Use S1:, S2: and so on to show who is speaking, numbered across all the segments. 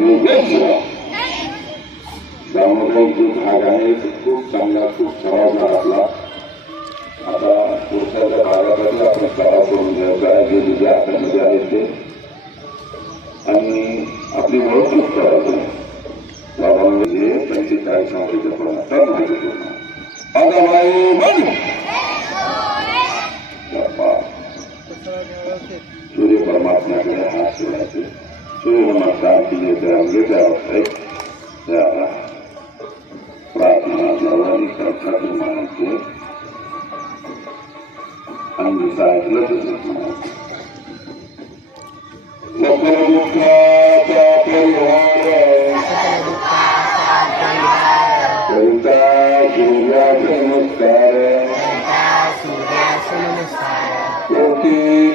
S1: योगेश्वर जो भाग आहे तो खूप चांगला खूप सराव आपला. आता पुरुषाच्या भागासाठी आपण सराव करून घ्यायचा आहे जे तुझ्या हातामध्ये आहे ते. आणि आपली ओळखच खूप बाबांमध्ये म्हणजे त्यांची काय सांगितलं पण आता माहिती पूर्ण आता बाई म्हण. सूर्य परमात्म्याकडे हात sono passati in eterno terze terra, pratica lavori per patrimoniche, hanno fatto la patrimoniche. وقد كانت كلها Verità, studiate non stare. Verità, per non stare. Tutti i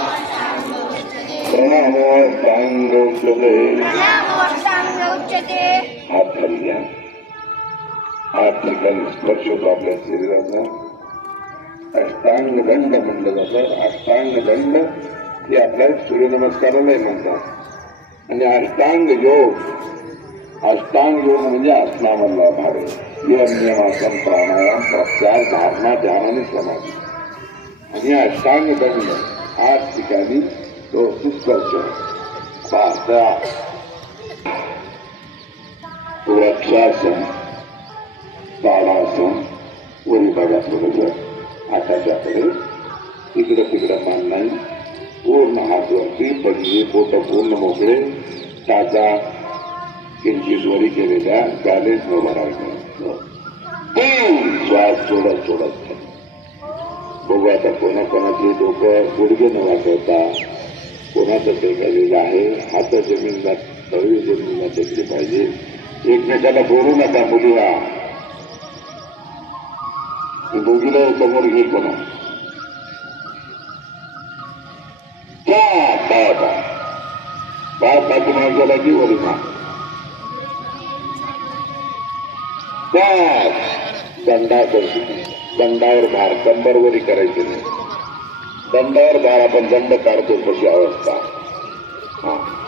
S1: प्रणमोष्टाङ्गोपदे हात खाली घ्या हात ठिकाणी स्पर्श होतो आपल्या शरीराचा। अष्टांग दंड म्हणलं जातं. अष्टांग दंड हे आपल्या सूर्यनमस्कारालाही म्हणतात. आणि अष्टांग योग अष्टांग योग म्हणजे आसनामधला भाग आहे. यम नियम आसन प्राणायाम प्रत्यार धारणा ध्यान आणि समाधी. आणि अष्टांग दंड आठ ठिकाणी तो सुस्पर्श पाहता वृक्षासन ताडासन वरी बघा थोडंसं आकाशाकडे इकडं तिकडं मान नाही पूर्ण हात वरती पडली बोट पूर्ण मोकळे टाचा किंचित वरी केलेल्या बॅलेन्स न भरायचं श्वास सोडत सोडत बघू आता कोणा कोणाचे डोकं गुडघे न वाचवता कोणाचं ते केलेलं आहे हात जमीनला तळी जमीनला टेकली पाहिजे. एकमेकाला बोलू नका मुलीला. दोघीला समोर घेईल कोणा पाच पाठी माणसाला की वरी मा दंडावर दंडावर भार कंबरवरी करायची नाही. दंडावर भार आपण दंड काढतो तशी अवस्था. हा.